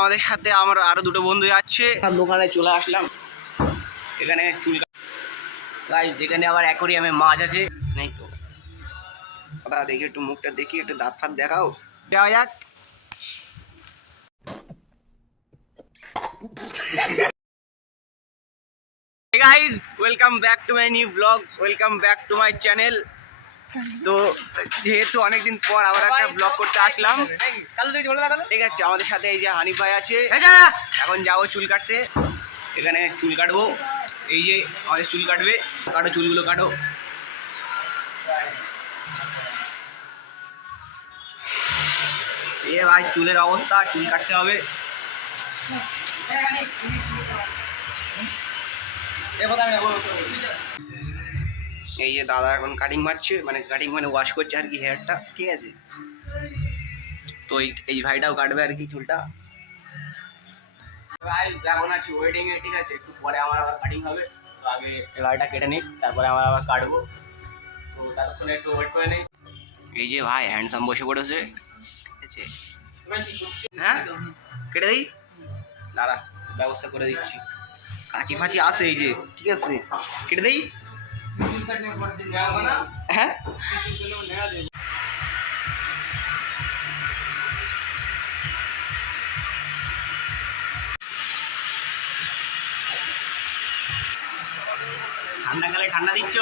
আমাদের সাথে আমার আরো দুটো বন্ধু যাচ্ছে, দোকানে চলে আসলাম। এখানে চুল গাইস, যেখানে আবার অ্যাকোরিয়ামে মাছ আছে। নেই তো দাদা, দেখি একটু মুখটা দেখি, একটু দাঁত ফাত দেখাও। যাওয়া যাক। Hey guys, welcome back to my new vlog, welcome back to my channel. তো যেহেতু অনেকদিন পর আবার একটা ব্লগ করতে আসলাম, ঠিক আছে। আমাদের সাথে এই যে হানিফ ভাই আছে। এখন যাবো চুল কাটতে। এখানে চুল কাটবো, এই যে আমাদের চুল কাটবে। কাটো, চুলগুলো কাটো। এ ভাই চুলের অবস্থা, চুল কাটতে হবে। এই যে দাদা এখন কাটিং মারছে, মানে কাটিং মানে ওয়াশ করছে আর কি হেয়ারটা, ঠিক আছে। তো এই ভাইটাও কাটবে আর কি চুলটা। এখন আছি ওয়েডিং এ, ঠিক আছে। একটু পরে আমার আবার কাটিং হবে, তো আগে এবারটা কেটে নিই, তারপরে আমার আবার কাটবো। তো ততক্ষণে একটু ওয়েট করে নিই। এই যে ভাই হ্যান্ডসাম বসে পড়েছে, ঠিক আছে। হ্যাঁ কেটে দিই, দাঁড়া ব্যবস্থা করে দিচ্ছি। কাঁচি ফাঁচি আছে এই যে, ঠিক আছে, কেটে দিই। হ্যাঁ ঠান্ডাকালে ঠান্ডা দিচ্ছ।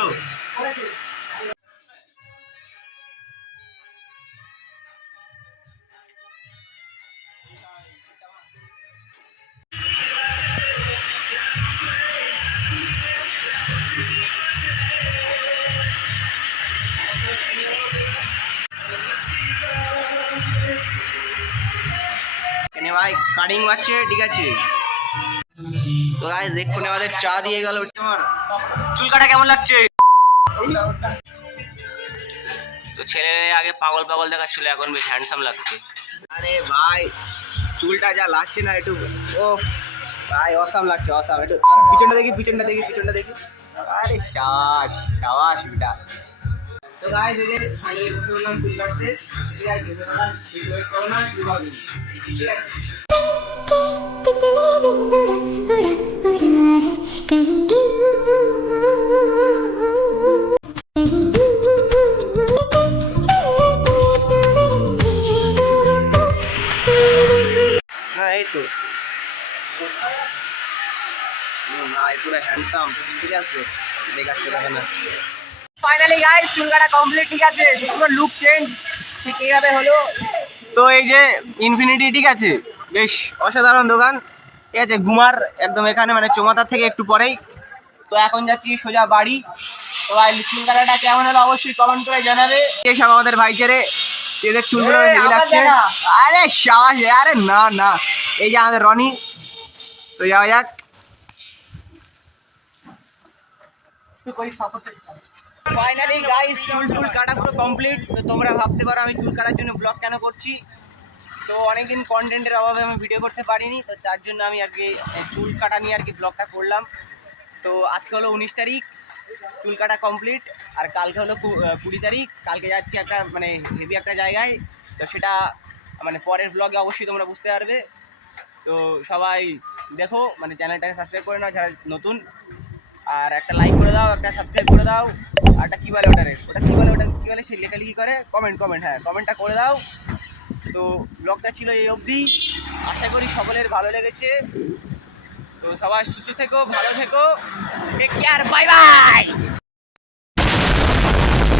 ভাই কাটিং মারছে, ঠিক আছে। তো গাইস দেখুন আমাদের চা দিয়ে গেল। তোমার চুল কাটা কেমন লাগছে? তো ছেলে আগে পাগল পাগল দেখাচ্ছিল, এখন বেশ হ্যান্ডসাম লাগছে। আরে ভাই চুলটা যা লাগছে না একটু, ও ভাই অসাম লাগছে, অসাম। একটু পিছনটা দেখি, পিছনটা দেখি, পিছনটা দেখি। আরে শাবাশ শাবাশ বেটা। তো গাইস এই যে ফাইনালি বললাম চুল কাটতে, ঠিক আছে। ওয়েট করো না, চুল হবে, ঠিক আছে। হ্যাঁ এই তো ভাই পুরো হ্যান্ডসাম, ঠিক আছে। দেখাচ্ছে দেখেন না। ফাইনালি গাইস চুল কাটা কমপ্লিট, ঠিক আছে। পুরো লুক চেঞ্জ ঠিক এইভাবে হলো। তো এই যে ইনফিনিটি, ঠিক আছে, বেশ অসাধারণ দোকান, ঠিক আছে। গুমার একদম এখানে, মানে চৌমাথার থেকে একটু পরেই। তো এখন যাচ্ছি সোজা বাড়ি। তো ভাই চুল কাটাটা কেমন হলো অবশ্যই কমেন্ট করে জানাবে। এই সব আমাদের ভাইচেরে এদের চুলগুলো লাগছে। আরে শাবাশ, আরে না না, এই যে আমাদের রনি। তো যাওয়া যাক। ফাইনালি গাইস চুল কাটা পুরো কমপ্লিট। তো তোমরা ভাবতে পারো আমি চুল কাটার জন্য ব্লগ কেন করছি। তো অনেকদিন কন্টেন্টের অভাবে আমি ভিডিও করতে পারিনি, তো তার জন্য আমি আর কি চুল কাটা নিয়ে আর কি ব্লগটা করলাম। তো আজকে হলো 19 তারিখ, চুল কাটা কমপ্লিট। আর কালকে হলো 20 তারিখ। কালকে যাচ্ছি একটা মানে হেভি একটা জায়গায়, তো সেটা মানে পরের ব্লগে অবশ্যই তোমরা বুঝতে পারবে। তো সবাই দেখো, মানে চ্যানেলটাকে সাবস্ক্রাইব করে নাও যারা নতুন, আর একটা লাইক করে দাও, একটা সাবস্ক্রাইব করে দাও, আর একটা কী বলে ওটা কী বলে, ওটা কী বলে সেই লেখালেখি করে কমেন্ট, হ্যাঁ কমেন্টটা করে দাও। তো ব্লগটা ছিল এই অবধি, আশা করি সকলের ভালো লেগেছে। তো সবাই সুস্থ থেকো, ভালো থেকো, টেক কেয়ার, বাই বাই।